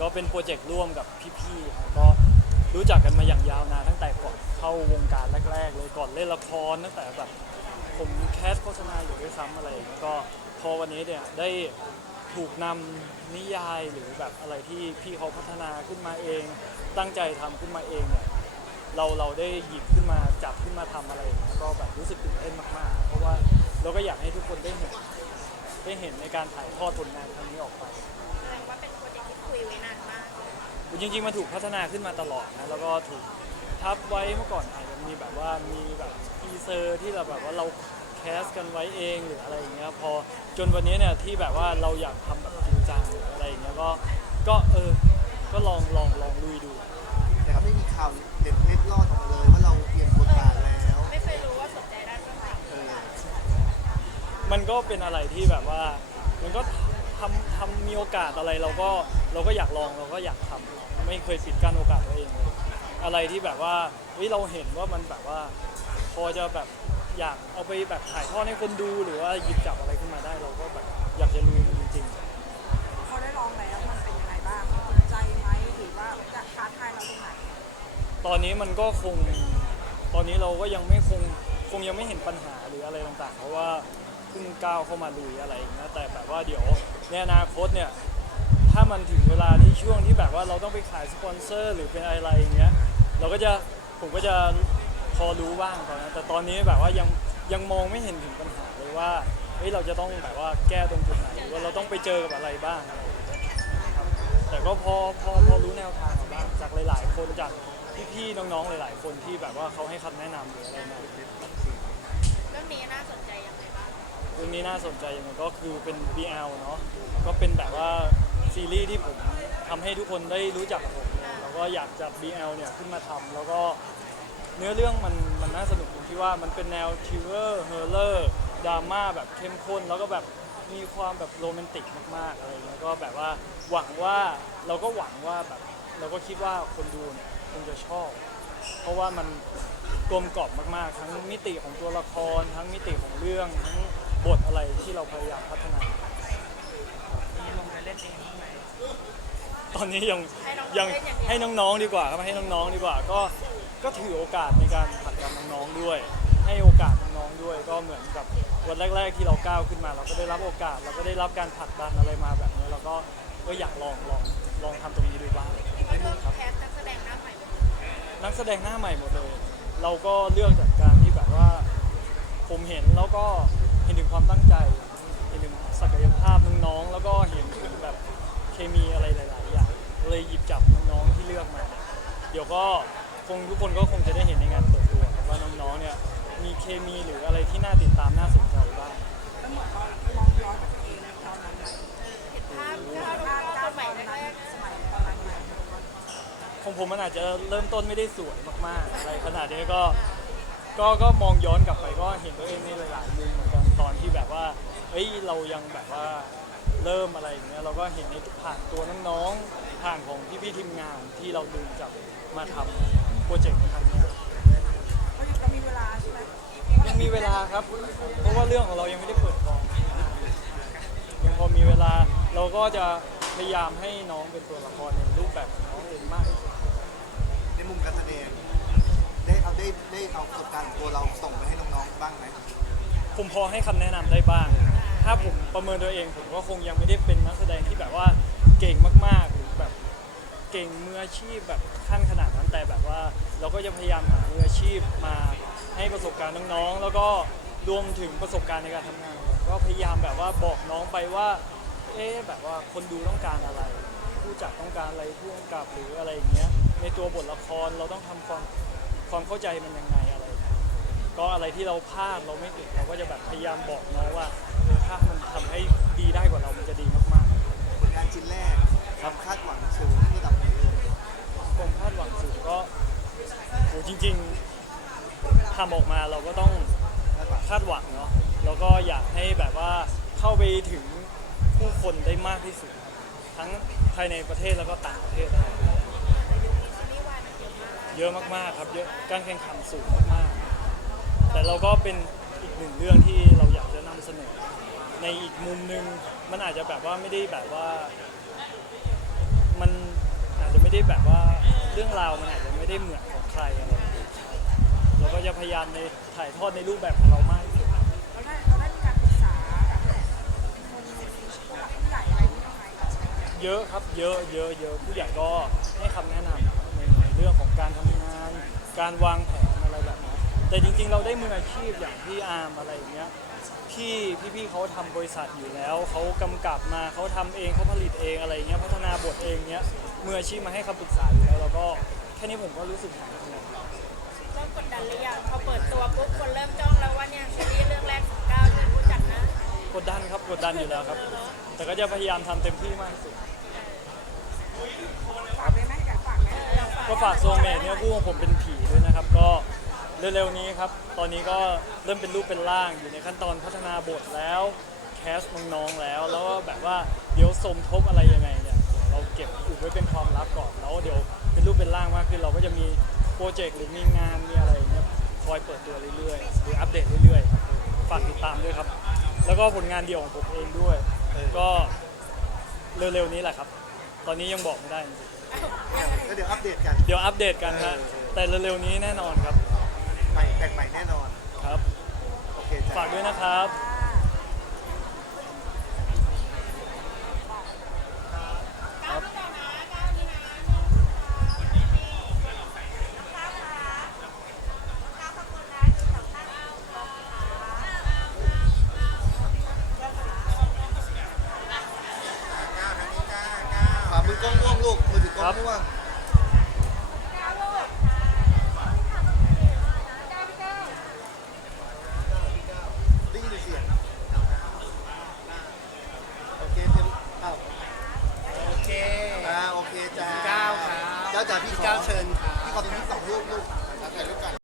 ก็เป็นโปรเจกต์ร่วมกับพี่ๆครับก็รู้จักกันมาอย่างยาวนานตั้งแต่ก่อนเข้าวงการแรก ๆ เลยก่อนเล่นละครตั้งแต่แบบผมแคสโฆษณาอยู่ด้วยซ้ำอะไรอย่างเงี้ยก็พอวันนี้เนี่ยได้ถูกนำนิยายหรือแบบอะไรที่พี่เขาพัฒนาขึ้นมาเอง ตั้งใจทำขึ้นมาเองเนี่ยเราเราได้หยิบขึ้นมาจับขึ้นมาทำอะไรอย่างเงี้ยก็แบบรู้สึกตื่นเต้นมากๆ เพราะว่าเราก็อยากให้ทุกคนได้เห็นได้เห็นในการถ่ายทอดผลงานครั้งนี้ออกไป ยไว้นานมากจริงๆมันถูกพัฒนาขึ้นมาตลอดนะแล้วก็ถูกทับไว้เมื่อก่อนอาจจะมีแบบว่ามีแบบทีเซอร์ที่เราแบบว่าเราแคสกันไว้เองหรืออะไรอย่างเงี้ยพอจนวันนี้เนี่ยที่แบบว่าเราอยากทำแบบจริงจังหรืออะไรอย่างเงี้ยก็ก็เออก็ลองลองลองลุยดูแต่ก็ไม่มีข่าวเด็ดเล็ดลอดออกมาเลยว่าเราเปลี่ยนบทบาทแล้วไม่เคยรู้ว่าสนใจด้านเรื่องราวเออมันก็เป็นอะไรที่แบบว่า มันก็ทำทำมีโอกาสอะไรเราก็ เราก็อยากลองเราก็อยากทำไม่เคยปิดกั้นโอกาสตัวเองเลยอะไรที่แบบว่าเฮ้ยเราเห็นว่ามันแบบว่า พอจะแบบอยากเอาไปแบบถ่ายทอดให้คนดูหรือว่าหยิบจับอะไรขึ้นมาได้ เราก็แบบอยากจะลุยมันจริงพอได้ลองแล้วมันเป็นยังไงบ้างถูกใจไหมหรือว่าจะท้าทายเราตรงไหนๆตอนนี้มันก็คง ตอนนี้เราก็ยังไม่คง คงยังไม่เห็นปัญหาหรืออะไรต่างๆ เพราะว่าเพิ่งก้าวเข้ามาลุยอะไรอย่างเงี้ยแต่แบบว่าเดี๋ยวในอนาคตเนี่ย ถ้ามันถึงเวลาที่ช่วงที่แบบว่าเราต้องไปขายสปอนเซอร์ หรือเป็นอะไรอย่างเงี้ยเราก็จะผมก็จะพอรู้บ้างตอนนั้นแต่ตอนนี้แบบว่ายังยังมองไม่เห็นถึงปัญหาเลยว่าเฮ้ยเราจะต้องแบบว่าแก้ตรงจุดไหนหรือว่าเราต้องไปเจอกับอะไรบ้างอะไรอย่างเงี้ยครับแต่ก็พอพอพอรู้แนวทางมาบ้างจากหลาย ๆ คนจากพี่ๆน้องๆหลาย ๆ คนที่แบบว่าเขาให้คำแนะนำหรืออะไรมาเรื่องนี้น่าสนใจยังไงบ้าง เรื่องนี้น่าสนใจยังไงก็คือเป็น BL เนาะก็เป็นแบบว่าซี รีส์ที่ผมทำให้ทุกคนได้รู้จักผมเนี่ยแล้วก็อยากจับ BL เนี่ยขึ้นมาทำแล้วก็เนื้อเรื่องมันมันน่าสนุกตรงที่ว่ามันเป็นแนวทิวเวอร์เฮอร์เลอร์ดราม่าแบบเข้มข้น แล้วก็แบบมีความแบบโรแมนติกมากๆอะไรอย่างเงี้ยก็แบบว่าหวังว่าเราก็หวังว่าแบบเราก็คิดว่าคนดูเนี่ยคงจะชอบ เพราะว่ามันกลมกล่อมมากๆ ทั้งมิติของตัวละคร ทั้งมิติของเรื่องทั้งบทอะไรที่เราพยายามพัฒนา ตอนนี้ยังให้น้องๆยังเล่นอย่างเดียวให้น้องๆดีกว่าครับให้น้องๆดีกว่า ก็ก็ถือโอกาสในการผลักดันน้องๆด้วย ให้โอกาสน้องๆด้วย ก็เหมือนกับวันแรก ๆ ที่เราก้าวขึ้นมา เราก็ได้รับโอกาส เราก็ได้รับการผลักดันอะไรมาแบบนี้เราก็ก็อยากลองลองลองทำตรงนี้ดูบ้างที่ว่าเรื่องแคสนักแสดงหน้าใหม่หมดเลยนักแสดงหน้าใหม่หมดเลย เราก็เลือกจากการที่แบบว่า ผมเห็นแล้วก็เห็นถึงความตั้งใจ เห็นถึงศักยภาพน้องๆ แล้วก็เห็นถึงแบบเคมีอะไรหลาย ๆ อย่าง เลยหยิบจับน้องๆ ที่เลือกมา เดี๋ยวก็ คงทุกคนก็คงจะได้เห็นในงานเปิดตัวครับว่าน้องๆเนี่ยมีเคมีหรืออะไรที่น่าติดตามน่าสนใจบ้าง ก็เหมือนเรามองย้อนกับตัวเองในตอนนั้นนะเออเห็นภาพก้าวภาพก้าก้าววใหตม่อนแรนั้นกๆนะสมัยตอนนั้นไหมของผมมันอาจจะเริ่มต้นไม่ได้สวยมากๆอะไรขนาดนี้ก็ก็ก็มองย้อนกลับไปก็เห็นตัวเองในหลายๆมุมเหมือนกันตอนที่แบบว่าเอ้ยเรายังแบบว่าเริ่มอะไรอย่างเงี้ยเราก็เห็นในผ่านตัวน้องๆผ่านของพี่ๆทีมงานที่เราดึงจับมาทำ โปรเจกต์ครั้งเนี้ยก็ยังมีเวลาใช่ไหมยังมีเวลาครับ เพราะว่าเรื่องของเรายังไม่ได้เปิดกองยังพอมีเวลาเราก็จะพยายามให้น้องเป็นตัวละครในรูปแบบของน้องเองมากที่สุดในมุมการแสดงได้เอาได้ได้เอาประสบการณ์ของตัวเราส่งไปให้น้องๆบ้างไหมผมพอให้คำแนะนำได้บ้าง ถ้าผมประเมินตัวเองผมก็คงยังไม่ได้เป็นนักแสดงที่แบบว่าเก่งมากๆหรือแบบ เก่งมืออาชีพแบบขั้นขนาดนั้นแต่แบบว่า เราก็จะพยายามหามืออาชีพมาให้ประสบการณ์น้องๆ แล้วก็รวมถึงประสบการณ์ในการทำงานก็พยายามแบบว่าบอกน้องไปว่า เอ๊ะแบบว่าคนดูต้องการอะไร ผู้จัดต้องการอะไรผู้กำกับหรืออะไรอย่างเงี้ยในตัวบทละครเราต้องทำความความเข้าใจมันยังไงอะไร ก็อะไรที่เราพลาดเราไม่เก่งเราก็จะแบบพยายามบอกน้องว่าเออถ้ามันทำให้ดีได้กว่าเรามันจะดีมากๆผลงานชิ้นแรกความคาดหวังสูงระดับไหนเลย ๆความคาดหวังสูงก็โห จริงๆทำออกมาเราก็ต้องคาดหวังเนาะแล้วก็อยากให้แบบว่าเข้าไปถึงผู้คนได้มากที่สุด ทั้งภายในประเทศแล้วก็ต่างประเทศนะครับเยอะมากๆครับเยอะการแข่งขันสูงมากๆ แต่เราก็เป็นอีกหนึ่งเรื่องที่เราอยากจะนำเสนอ ในอีกมุมหนึ่งมันอาจจะแบบว่าไม่ได้แบบว่า มันอาจจะไม่ได้แบบว่าเรื่องราวมันอาจจะไม่ได้เหมือน ใครอะไรอย่างเงี้ยเราก็จะพยายามในถ่ายทอดในรูปแบบของเรามากที่สุด เราได้เราได้มีการปรึกษากับคนผู้หลักผู้ใหญ่อะไรที่ยังไงกับเยอะครับเยอะเยอะเยอะผู้ใหญ่ก็ให้คำแนะนำในเรื่องของการทำงาน การวางแผนอะไรแบบนี้แต่จริงๆ เราได้มืออาชีพอย่างพี่อาร์มอะไรอย่างเงี้ยที่พี่ๆเขาทำบริษัทอยู่แล้วเขากำกับมาเขาทำเองเขาผลิตเองอะไรอย่างเงี้ยพัฒนาบทเองเงี้ยมืออาชีพมาให้คำปรึกษาอยู่แล้วเราก็ ค่นี้ผมก็รู้สึกหายเหนื่อยเริ่มกดดันหรือยังพอเปิดตัวปุ๊บคนเริ่มจ้องแล้วว่าเนี่ยซีรีส์เรื่องแรกของก้าวที่ผู้จัดนะกดดันครับกดดันอยู่แล้วครับ แต่ก็จะพยายามทำเต็มที่มากที่สุด ฝากเลยไหมอยากฝากไหมก็ฝากโซเมทเนี่ยคู่ของผมเป็นผีด้วยนะครับ ก็เร็วๆนี้ครับ ตอนนี้ก็เริ่มเป็นรูปเป็นร่างอยู่ในขั้นตอนพัฒนาบทแล้ว แคสน้องๆแล้ว แล้วก็แบบว่าเดี๋ยวสมทบอะไรยังไง เนี่ยเดี๋ยวเราเก็บอุบไว้เป็นความลับก่อนแล้วเดี๋ยวเป็นรูปเป็นร่างมากขึ้นเราก็จะมีโปรเจกต์หรือมีงานมีอะไรอย่างเงี้ยคอยเปิดตัวเรื่อยๆหรืออัปเดตเรื่อยๆครับฝากติดตามด้วยครับ แล้วก็ผลงานเดี่ยวของผมเองด้วย ก็เร็วๆนี้แหละครับ ตอนนี้ยังบอกไม่ได้จริงก็เดี๋ยวอัปเดตกันๆเดี๋ยวอัปเดตกันฮะแต่เร็วๆนี้แน่นอนครับใหม่แปลกใหม่แน่นอน ครับ โอเคจ้ะ ฝากด้วยนะครับ กมือถือกล้องม่วงก้า